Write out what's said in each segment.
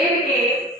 એમ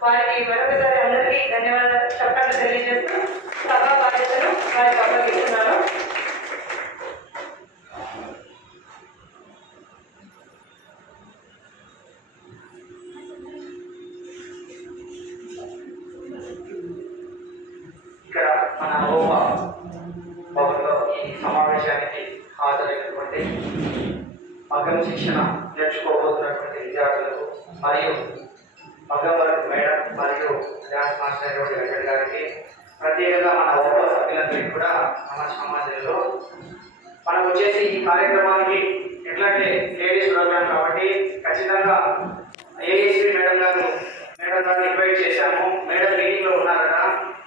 వారికి మరొకసారి అందరికీ ధన్యవాదాలు చెప్పండి తెలియజేస్తూ సభా బాధ్యతను వారికి అప్పగిస్తున్నాను ఇక్కడ మన ఓమా భవన్లో ఈ సమావేశానికి హాజరైనటువంటి మగం శిక్షణ నేర్చుకోబోతున్నటువంటి విద్యార్థులకు మరియు మగం మేడం మరియు డాన్స్ మాస్టర్ అయినటువంటి వెంకట గారికి ప్రత్యేకంగా మన ఓపా సభ్యులందరికీ కూడా నమస్కారాలు మనం వచ్చేసి ఈ కార్యక్రమానికి ఎట్లంటే లేడీస్ ప్రోగ్రామ్ కాబట్టి ఖచ్చితంగా ఏఎస్పీ మేడం గారు మేడం గారిని ఇన్వైట్ చేశాము. మేడం మీటింగ్లో ఉన్నారట.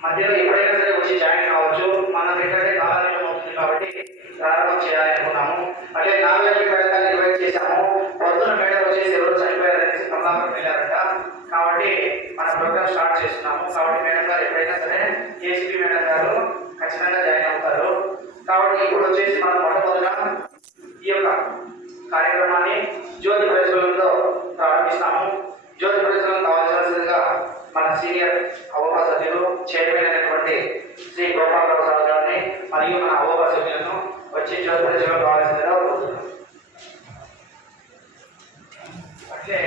మధ్యలో ఎప్పుడైనా సరే వచ్చి జాయిన్ కావచ్చు. మనం ఏంటంటే కాలాలయం అవుతుంది కాబట్టి ప్రారంభం చేయాలనుకున్నాము. అట్లే నాలుగు నాగలక్ష్మి మేడం గారిని ఇన్వైట్ చేశాము. పొద్దున్న మేడం వచ్చేసి ఎవరు చనిపోయారనేసి కమలాపురం వెళ్ళారట. కాబట్టి మన ప్రోగ్రామ్ స్టార్ట్ చేస్తున్నాము. కాబట్టి మేడం గారు ఎప్పుడైనా సరే ఏసీపీ మేడం గారు ఖచ్చితంగా జాయిన్ అవుతారు. కాబట్టి ఇప్పుడు వచ్చేసి మనం మొట్టమొదట ఈ యొక్క కార్యక్రమాన్ని జ్యోతి ప్రజలతో ప్రారంభిస్తాము. జ్యోతి ప్రజ్వలం కావాల్సినదిగా మన సీనియర్ అవోపా సభ్యులు చైర్మన్ అయినటువంటి శ్రీ గోపాలరావు సార్ గారిని మరియు మన అవోపా సభ్యులను వచ్చి జ్యోతి ప్రజ్వలం కావాల్సిన